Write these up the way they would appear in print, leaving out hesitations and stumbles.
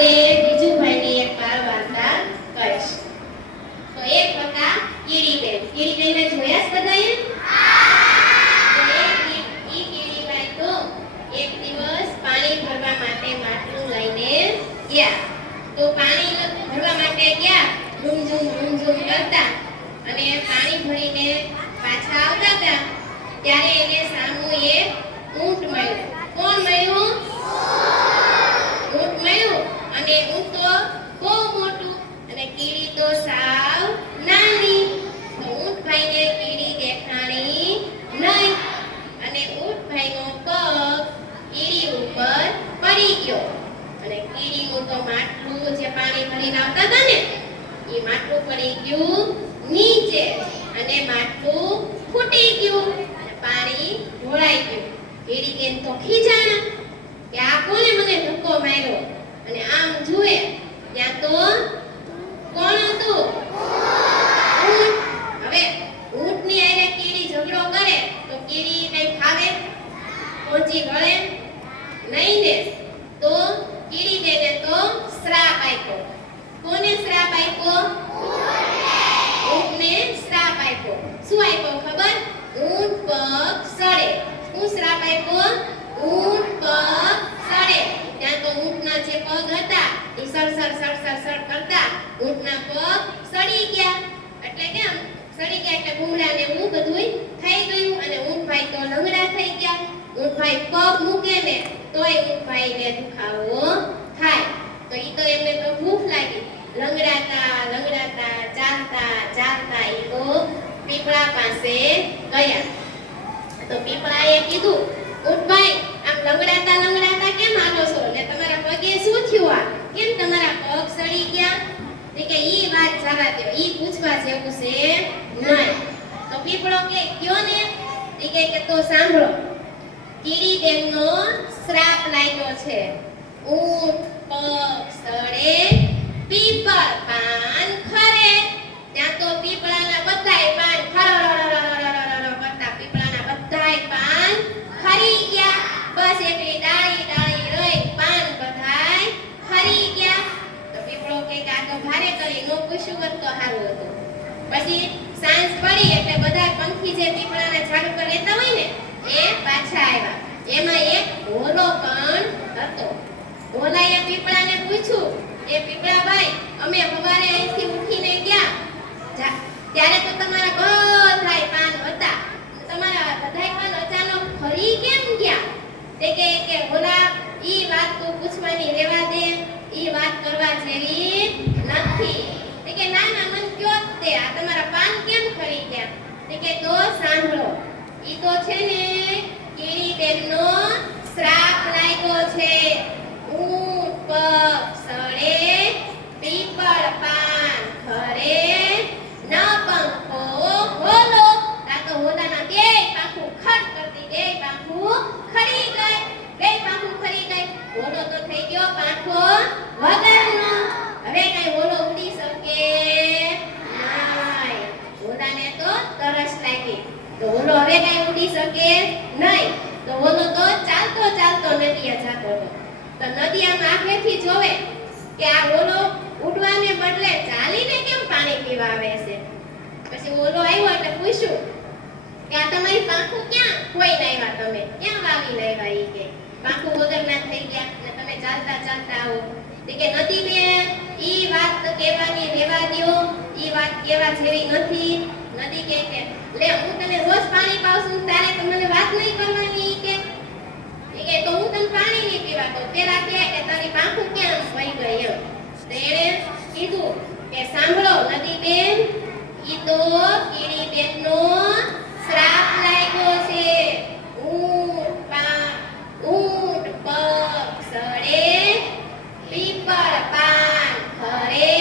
એ બીજુભાઈને એક બાળ વાર્તા કહીશ. તો એક હતા કીડીબેન. કીડીબેનને જોયા છે બધાએ? તો ઈ કીડીબાઈ તો એક દિવસ પાણી ભરવા માટે માટલું લઈને ગયા. તો પાણી ભરવા માટે ગયા, રૂમઝૂમ કરતા અને પાણી ભરીને પાછા આવતા હતા ત્યારે એને સામું એક ઊંટ મળ્યું. કોણ મળ્યું? ઊંટ મળ્યું. અને ઊંટ તો બહુ મોટું અને કીડી તો સાવ નાની. તો ઊંટભાઈને કીડી દેખાણી નહીં અને ઊંટભાઈનો પગ કીડી ઉપર પડી ગયો અને કીડીનું તો માટલું જે પાણી ભરીને આવતા હતા ને એ માટલું પડી ગયું નીચે અને માટલું ફૂટી ગયું અને પાણી ઢોળાઈ ગયું. કીડીબેન તો ખીજાણા કે આ કોણે મને ધક્કો માર્યો અને આમ જુએ ત્યાં તો કોણ હતું? ઊંટ. હવે ઊંટની આરે કીડી ઝઘડો કરે તો કીડી કઈ ખાવે? પહોંચી વળે નહીં ને. તો કીડીબેને તો શ્રાપ આપ્યો. કોને શ્રાપ આપ્યો? ઊંટને શ્રાપ આપ્યો. શું આપ્યો ખબર? ઊંટ પગ સડે. શું શ્રાપ આપ્યો? ઊંટ પગ સડે. ત્યાં તો ઊંટના જે પગ હતા એ સળ કરતા ઊંટના પગ સડી ગયા. એટલે કેમ સડી ગયા? એટલે ભૂંગળા ને એવું બધું થઈ ગયું અને ઊંટભાઈ તો લંગડા થઈ ગયા. ઊંટભાઈ પગ મૂકે ને તોય ઊંટભાઈને દુખાવો થાય. તો ઈ તો એમને તો ભૂખ લાગી. લંગડાતા ચાલતા ઈ તો પીપળા પાસે ગયા. તો પીપળાએ કીધું, ઊંટભાઈ આમ લંગડાતા કેમ હાલો છો? ને તમારા પગે શું થયું? આ કેમ તમારા પગ સડી ગયા? તે કે ઈ વાત જવા દો, ઈ પૂછવા જેવું છે નહીં. તો પીપળો કે કયો ને? તે કે તો સાંભળો, કીડીબેનનો શ્રાપ લાગ્યો છે. ઊંટ પગ સડે, પીપળ પાન ખરે. ત્યાં તો પીપળાના બધાય પાન ખરરરરરરરરર કરતા પીપળાના બધાય પાન ખરી ગયા. બસ એકલી ડાળી રહી, પાન બધાય ખરી ગયા. તો પીપળો કે આ તો ભારે કરી નો પૂછ્યું હોત તો સારું હતું. પછી સાંજ પડી એટલે બધા પંખી જે પીપળાના ઝાડ ઉપર રહેતા હોય ને એ પાછા આવ્યા. એમાં એક હોલો પણ હતો. હોલાએ પીપળાને પૂછ્યું, એ પીપળાભાઈ અમે સવારે અહીંથી ઉઠીને ગયા ત્યારે તો તમારા બધાય પાન હતા, તમારા બધાય પાન અચાનક ફરી કેમ ગયા? તે કે હોલા ઈ વાત તો પૂછવાની રહેવા દે, ઈ વાત કરવા જેવી નથી. તે કે ના મન કયો તે આ તમારા પાન કેમ ફરી ગયા? તે કે તો સાંભળો, ઈ તો છે ને કીડીબેનનો શ્રાપ લાગ્યો છે. ઊંટ પગ સડે, પીપળ પાન ખરે, ન પંખો હોલો. તા તો હોલાના બે પાંખું ખટ કરતી બે પાંખું ખરી ગઈ. બે પાંખું ખરી ગઈ. હોલો તો થઈ ગયો પાંખો વગરનો. હવે કઈ હોલો ઉડી શકે નહીં. હોલાને તો તરસ લાગી. તો હોલો હવે કઈ ઉડી શકે નહીં. તો હોલો તો ચાલતો નદીએ જતો હતો. તો નદી આમ આંખેથી જોવે કે આ હોલો ઉડવાને બદલે ચાલીને કેમ પાણી પીવા આવે છે. પછી હોલો આવ્યો એટલે પૂછ્યું કે આ તમારી પાંખું ક્યાં ખોઈને આવ્યા? તમે ક્યાં વાવીને આવ્યા? ઈ કે પાંખું વગરના થઈ ગયા અને તમે ચાલતા આવો. તે કે નદી બેન ઈ વાત તો કહેવાની રહેવા દ્યો, ઈ વાત કહેવા જેવી નથી. નદી કે લે હું તને રોજ પાણી પાઉં છું, તારે તો મને વાત નહીં કરવાની. કે તો હું તને પાણી નહીં પીવા તો પેલા કે તારી પાંખું ક્યાં વહી ગઈ એમ. તો એણે કીધું કે સાંભળો નદી બેન, ઈ તો કીડીબેનનો શ્રાપ લાગ્યો છે. ઊંટ પગ સડે, પીપળ પાન ખરે,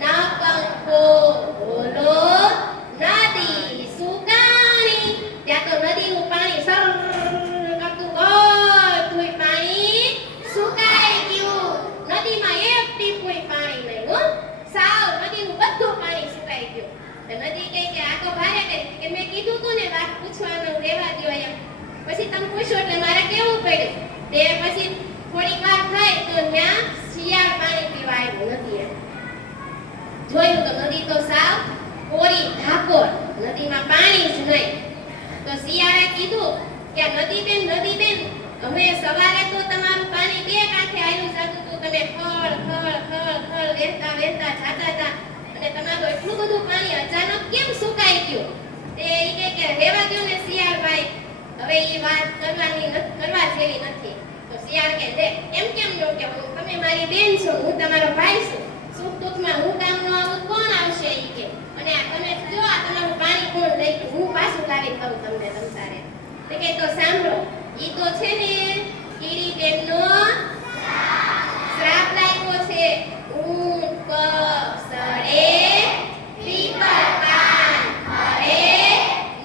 ન પંખો હોલો, નદી સુકાણી. ત્યાં તો નદીનું પાણી સર નદી કહે કે આ તો ભારે કરી કે મેં કીધું તું ને વાત પૂછવાનું રહેવા દ્યો એમ. પછી તમે પૂછો એટલે મારે કેવું પડ્યું. તે પછી થોડીક વાર થાય તો ત્યાં શિયાળ વહેતા વહેતા જાતા હતા અને તમારું એટલું બધું પાણી અચાનક કેમ સુકાઈ ગયું? તે ઈ કે રેવા દ્યો ને શિયાળભાઈ, હવે ઈ વાત કરવા જેવી નથી. તો શિયાળ કે લે એમ કેમ નો કે તમે મારી બેન છો, હું તમારો ભાઈ છું, સુખ દુઃખમાં હું કામ ન આવું કોણ આવશે ઈ કે, અને આ તમે જો આ તમારું પાણી કોણ લઈ ગયું, હું પાછું લાવી દઉં તમને તમતારે. તો કે તો સાંભળો, ઈ તો છે ને કીડી બેનનો શ્રાપ લાગ્યો છે. ઊંટ પગ સડે, પીપળ પાન ખરે,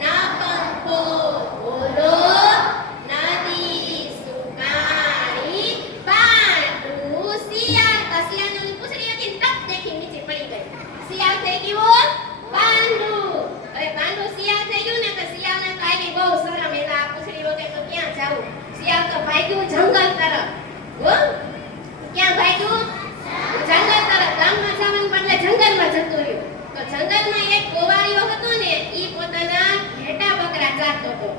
ન પંખો ઓલો, નદી સુકાણી, પાંડુ શિયાળ. શિયાળની પૂંછડી હતી ને ટપ દેખી નીચે પડી ગઈ. શિયાળ થઈ ગયું પાંડુ. હવે પાંડુ શિયાળ થઈ ગયું ને તો શિયાળને તો આવી બહુ શરમ, એના આ પૂંછડી વગર તો ક્યાં જાવું. શિયાળ તો ભાગ્યું જંગલ તરફ. હો ક્યાં ભાગ્યું? જંગલ તરફ. ગામમાં જવાનું બદલે જંગલમાં જતું રહ્યું. તો જંગલમાં એક ગોવાળિયો હતો ને, ઈ પોતાના ઘેટા બકરા ચારતો હતો.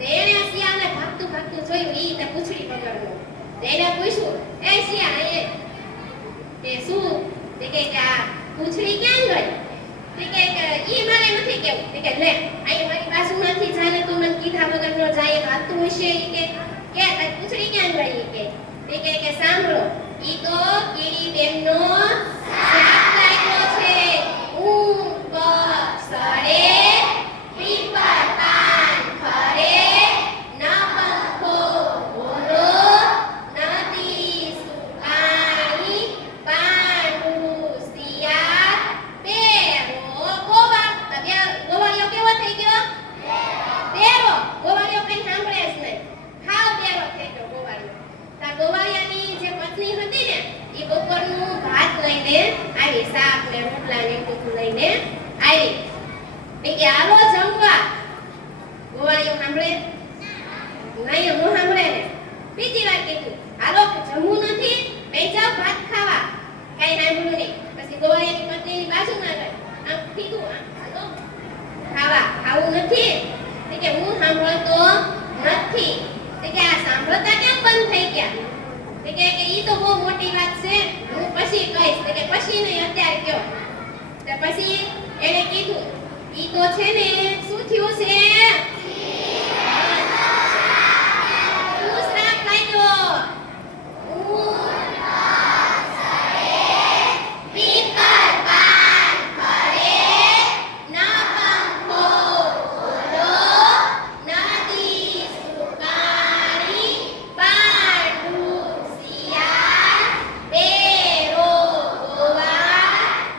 તેણે શિયાળને ભાગતું ભાગતું જોયું, ઈ તે પૂંછડી પકડનો. તેને પૂછ્યું, એ શિયાળ એ શું? તે કે આ પૂંછડી ક્યાં ગઈ? તે કે ઈ મારે નથી કેવું. તે કે લે આ મારી બાજુમાંથી જાને તું મને કીધા વગર નો જાય વાતું હશે. ઈ કે તારી પૂંછડી ક્યાં ગઈ? તે કે સાંભળો, ઈ તો કીડી બેનનો શ્રાપ લાગ્યો છે. ઊંટ પગ સડે, પીપળ પાન ખરે, ન પંખો ઓલો, નદી સુકાણી, પાંડુ શિયાળ, બેરો ગોવા. ગોવાળિયો કેવો થઈ ગયો? બેરો. ગોવાળિયો કઈ સાંભળે જ નહીં, હાવ બેરો થઈ ગયો ગોવાળિયો. તા ગોવાળિયાની જે પત્ની હતી ને, ઈ બપોરનું ભાત લઈને આવી, શાક ને રોટલા ને બધું લઈને આવી. એ કે હાલો જમવા. ગોવાળિયો સાંભળે નહીં, હું સાંભળે ને. બીજી વાર કીધું હાલો જમવું નથી, બેસી જાવ ભાત ખાવા. કઈ સાંભળ્યું નહીં. પછી ગોવાળિયાની પત્નીની બાજુમાં ગઈ, આમ કીધું હાલો ખાવા. ખાવું નથી? તે કે હું સાંભળતો નથી. તે કે આ સાંભળતા કેમ બંધ થઈ ગયા? તે કે ઈ તો બહુ મોટી વાત છે, હું પછી કહીશ. તે કે પછી નહીં, અત્યારે કયો. તો પછી એને કીધું ઈ તો છે ને શું થયું છે? શું શ્રાપ લાગ્યો? ઊંટ પગ સડે, પીપળ પાન ખરે, ન પંખો ઓલો, નદી સુકાણી, પાંડુ શિયાળ, બેરો ગોવા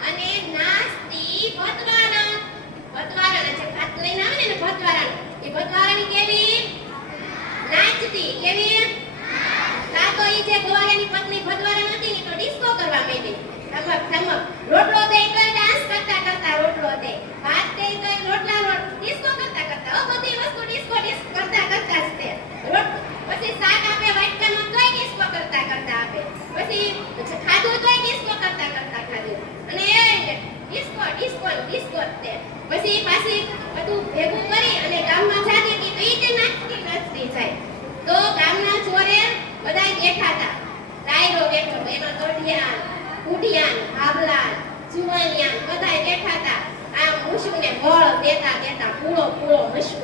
અને નાસ્તી ભતવારણ. ભતવારણ જે ભાત લઈને આવે ને ભતવારણ, એ ભતવારણ કેવી નાચતી. કેવી? તા તો ઈ જે ગોવાળિયાની પત્ની ભતવારણ હતી ને તો ડિસ્કો કરવા માંડી. ધમક ધમક. રોટલો દે તો ડાન્સ કરતા કરતા રોટલો દે, ભાત દે તો રોટલા ડિસ્કો કરતા કરતા, બધી વસ્તુ ડિસ્કો કરતા કરતા જ દે. પછી શાક આપે વાટકાનો તોય ડિસ્કો કરતા કરતા આપે. પછી ખાધું તોય ડિસ્કો કરતા કરતા ખાધું. અને એ ડિસ્કો ડિસ્કો ડિસ્કો દે. પછી પાછી બધું ભેગું કરી અને ગામમાં જાતી હતી તો ઈ તે નાચતી નાચતી જાય. તો ગામના ચોરે બધાય બેઠા હતા. ડાયરો બેઠો, એમાં ગઢિયાન, કુઢિયાન, ભાભલાન, જુવાનિયાન બધાય બેઠા હતા. આમ મુશુને બળ દેતા દેતા પૂળો પૂળો મશુ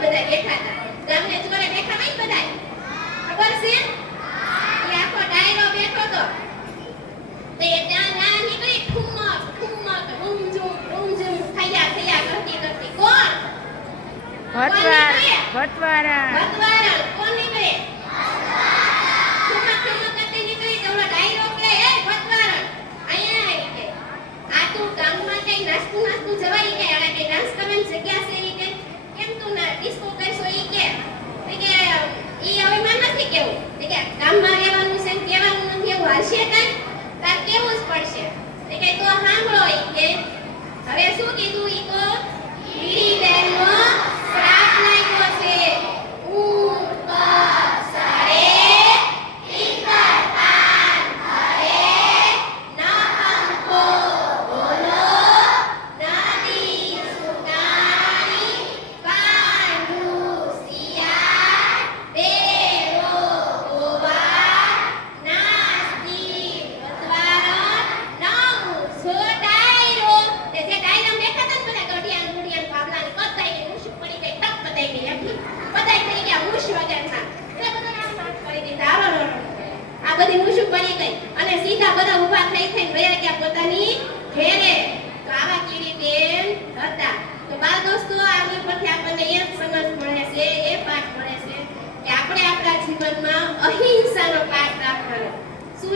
બધા બેઠા હતા. ગામને ચોરે બેઠા નહીં બધાય. ખબર છે? એ આખો ડાયરો બેઠો તો તે ત્યાં ના નીકળી ઠુમક ઠુમક રૂમઝુમ રૂમઝુમ થયા થયા કરતી કરતી. કોણ? ભતવારણ. કોણ નીકળે? ઠુમક ઠુમક કરતી નીકળી. તો ઓલો ડાયરો કે એ ભતવારણ અહીંયા આવી કે આ તું ગામમાં કઈ નાસ્તું નાસ્તું જવાય કે આ કઈ ડાન્સ કરવાની જગ્યા છે ઈ કે કેમ તું ના ડિસ્કો કરશો ઈ કે ઈ હવે માં નથી કેવું. કે ગામમાં રહેવાનું છે ને કહેવાનું નથી એવું હશે કઈ? તાર કેવું જ પડશે. કે તો સાંભળો ઈ કે હવે શું કીધું? ઈ તો કીડી બેનનો શ્રાપ લાગ્યો છે. ઊંટ પગ સડે, પીપળ પાન ખરે, ન પંખો ઓલો, નદી સુકાણી, પાંડુ શિયાળ, બેરો ગોવા, નાસ્તી ભતવારણ, ન થઈ ગઈ અને સીધા બધા ઊભા થઈને વયા ગયા પોતાની ઘેરે. તો આવા કીડી બેન હતા. તો બાળ દોસ્તો આની પરથી આપણને એક સમજ મળે છે, એ પાઠ મળે છે કે આપણે આપણા જીવનમાં અહિંસાનો પાઠ રાખવાનો. શું